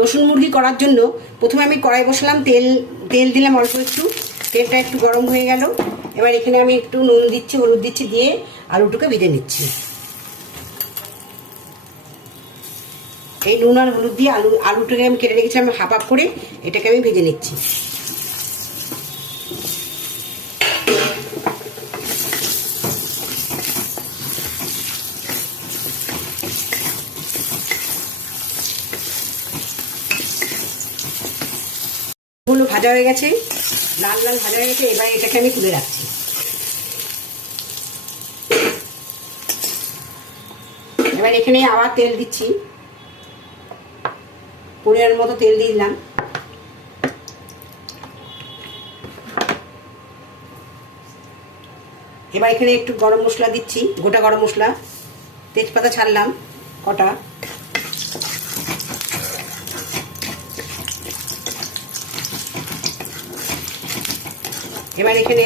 রসুন মুরগি করার জন্য প্রথমে আমি কড়াই বসালাম, তেল দিলাম অল্প একটু। তেলটা একটু গরম হয়ে গেল। এবার এখানে আমি একটু নুন দিচ্ছি, হলুদ দিচ্ছি, দিয়ে আলুটাকে ভেজে নিচ্ছি। এই নুন আর হলুদ দিয়ে আলুটাকে আমি কেটে রেখেছিলাম হাফ হাফ করে, এটাকে আমি ভেজে নিচ্ছি। গুলো ভাজা হয়ে গেছে, লাল লাল ভাজা হয়ে গেছে। এবার এটাকে আমি তুলে রাখছি। এবার এখানে আবার তেল দিচ্ছি, পরিমাণ মতো তেল দিয়ে দিলাম। এবার এখানে একটু গরম মশলা দিচ্ছি, গোটা গরম মশলা, তেজপাতা ছাড়লাম কটা। এবার এখানে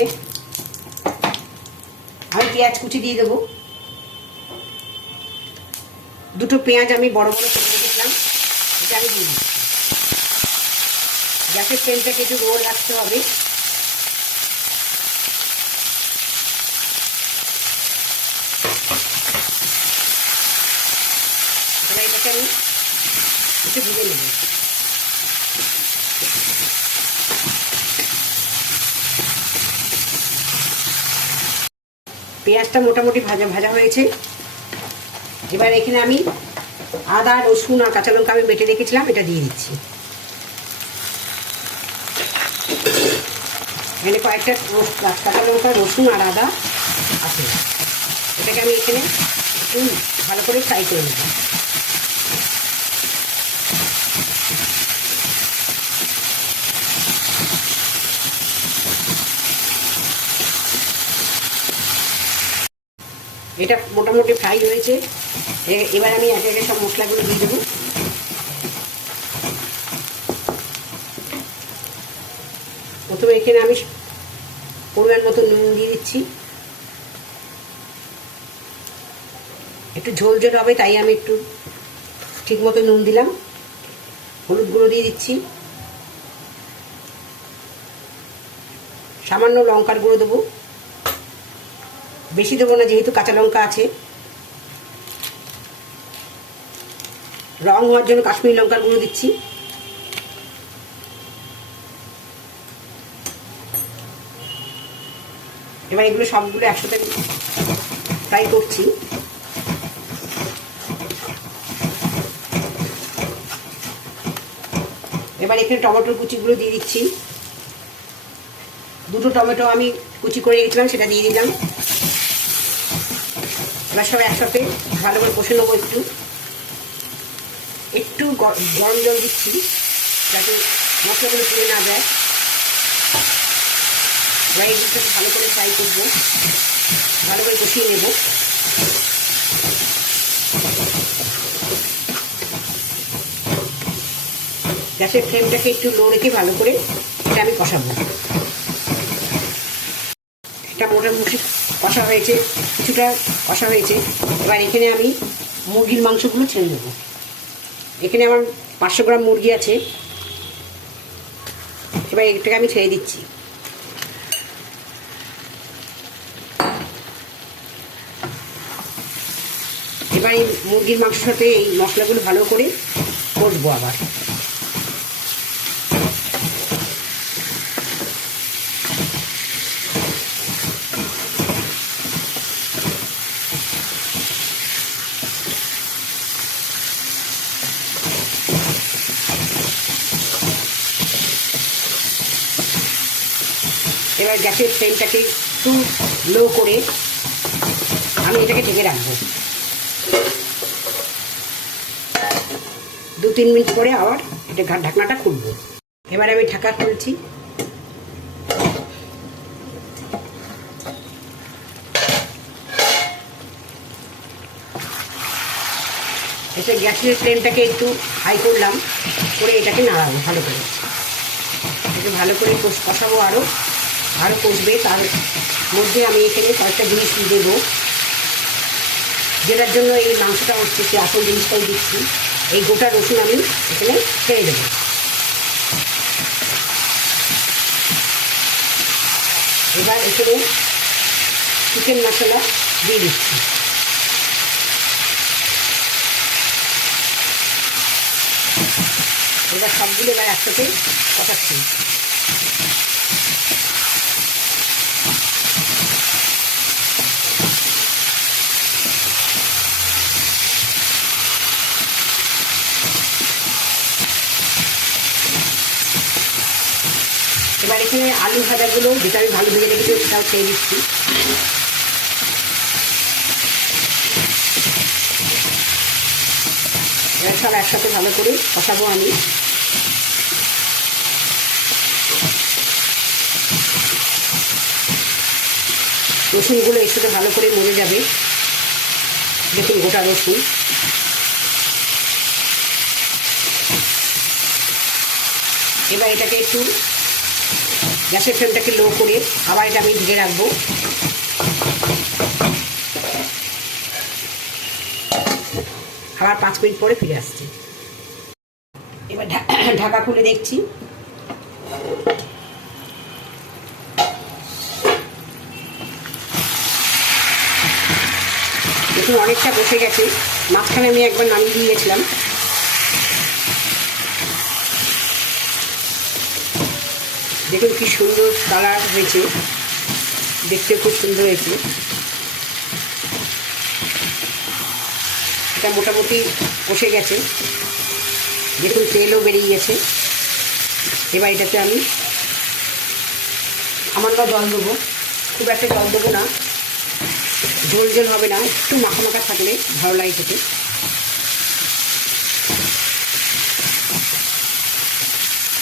আমি পেঁয়াজ কুচি দিয়ে দেবো। দুটো পেঁয়াজ আমি বড় বড় কেটে রেখেছিলাম, এটা আমি দিয়ে দিই। গ্যাসের ফ্লেমটাকে একটু রোল রাখতে হবে। এবার এটাকে আমি একটু ভেজে নেব। পেঁয়াজটা মোটামুটি ভাজা ভাজা হয়েছে। এবার এখানে আমি আদা, রসুন আর কাঁচা লঙ্কা আমি বেটে রেখেছিলাম, এটা দিয়ে দিচ্ছি। এখানে কয়েকটা কাঁচা লঙ্কা, রসুন আর আদা আছে। এটাকে আমি এখানে একটু ভালো করে ফ্রাই করে নেব। এটা মোটামুটি ফ্রাই হয়েছে। এবার আমি একে একে সব মশলাগুলো দিয়ে দেবো। প্রথমে এখানে আমি পরিমাণ মতো নুন দিয়ে দিচ্ছি। একটু ঝোল ঝোল হবে তাই আমি একটু ঠিক মতো নুন দিলাম। হলুদ গুঁড়ো দিয়ে দিচ্ছি, সামান্য লঙ্কার গুঁড়ো দেবো, বেশি দেবো না যেহেতু কাঁচা লঙ্কা আছে। রং হওয়ার জন্য কাশ্মীরি লঙ্কার গুঁড়ো দিচ্ছি। এবার এগুলো সবগুলো একসাথে ফ্রাই করছি। এবার এখানে টমেটোর কুচিগুলো দিয়ে দিচ্ছি। দুটো টমেটো আমি কুচি করে রেখেছিলাম, সেটা দিয়ে দিলাম। এবার সব একসাথে ভালো করে কষে নেবো। একটু গরম জল দিচ্ছি যাতে মশলাগুলো পুড়ে না যায়। এবার এই দিকটাকে ভালো করে ফ্রাই করবো, ভালো করে কষিয়ে নেব। গ্যাসের ফ্লেমটাকে একটু লো রেখে ভালো করে এটা আমি কষাবো। এটা মোটামুটি কষা হয়েছে, কিছুটা কষা হয়েছে। এবার এখানে আমি মুরগির মাংসগুলো ছেড়ে দেবো। এখানে আমার 500 গ্রাম মুরগি আছে। এবার এটাকে আমি ছেড়ে দিচ্ছি। এবার এই মুরগির মাংসের সাথে এই মশলাগুলো ভালো করে কষবো আবার। এবার গ্যাসের ফ্লেমটাকে একটু লো করে আমি এটাকে ঢেকে রাখবো। 2-3 মিনিট পরে আবার এটা ঢাকনাটা খুলবো। এবার আমি ঢাকা খুলছি। এসে গ্যাসের ফ্লেমটাকে একটু হাই করলাম, করে এটাকে নাড়াবো ভালো করে। একটু ভালো করে কষাবো, আরও কষবে। তার মধ্যে আমি এখানে কয়েকটা জিনিস দেবো, যেটার জন্য এই মাংসটা হচ্ছে সে আসল জিনিসটাই দিচ্ছি। এই গোটা রসুন আমি এখানে ছেড়ে দেবো। এবার এখানে চিকেন মশলা দিয়ে দিচ্ছি। এবার সবগুলো এবার একসাথে কষাচ্ছি। এবার এখানে আলু ভাজাগুলো যেটা আমি ভালো ভেজে রেখেছি সেটাও খেয়ে দিচ্ছি। এবার সব একসাথে ভালো করে কষাবো আমি। রসুনগুলো এর সাথে ভালো করে মরে যাবে। দেখুন গোটা রসুন। এবার এটাকে একটু গ্যাসের ফ্লেমটাকে লো করে আবার এটা আমি ঢেকে রাখবো। আবার 5 মিনিট পরে ফিরে আসছি। এবার ঢাকা খুলে দেখছি। দেখুন অনেকটা বসে গেছে। মাঝখানে আমি একবার নামিয়ে দিয়েছিলাম। দেখুন কি সুন্দর কালার হয়েছে, দেখতে খুব সুন্দর হয়েছে। এটা মোটামুটি কষে গেছে। দেখুন তেলও বেরিয়ে গেছে। এবার এটাতে আমি সামান্য জল দেবো, খুব একটা জল দেবো না, ঝোল ঝোল হবে না, একটু মাখা মাখা থাকলে ভালো লাগে খেতে।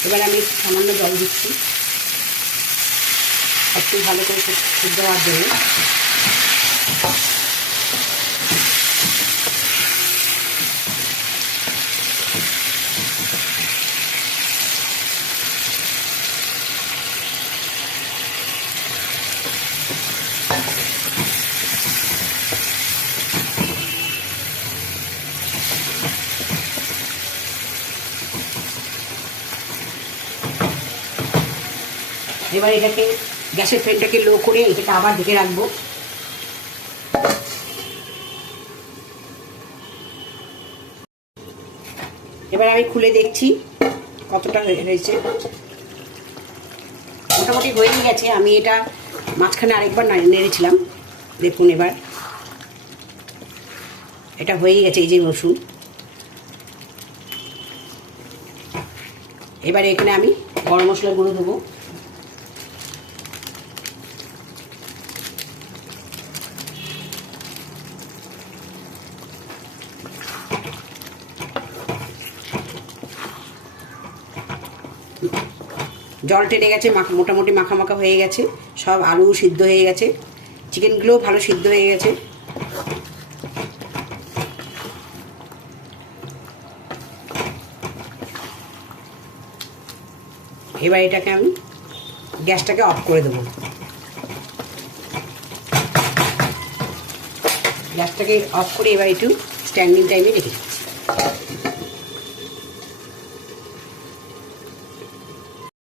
এবার আমি সামান্য জল দিচ্ছি একটু ভালো করে সিদ্ধ হওয়ার জন্য। এবার এটাকে গ্যাসের ফ্লেমটাকে লো করে এটাকে আবার ঢেকে রাখবো। এবার আমি খুলে দেখছি কতটা হয়েছে। মোটামুটি হয়ে গেছে। আমি এটা মাঝখানে আরেকবার নেড়েছিলাম। দেখুন এবার এটা হয়ে গেছে। এই যে রসুন। এবার এখানে আমি গরম মশলা গুঁড়ো দেবো। জল টেনে গেছে, মোটামুটি মাখা মাখা হয়ে গেছে। সব আলু সিদ্ধ হয়ে গেছে, চিকেনগুলোও ভালো সিদ্ধ হয়ে গেছে। এবার এটাকে আমি গ্যাসটাকে অফ করে দেবো। গ্যাসটাকে অফ করে এবার একটু স্ট্যান্ডিং টাইমে রেখে দিচ্ছি।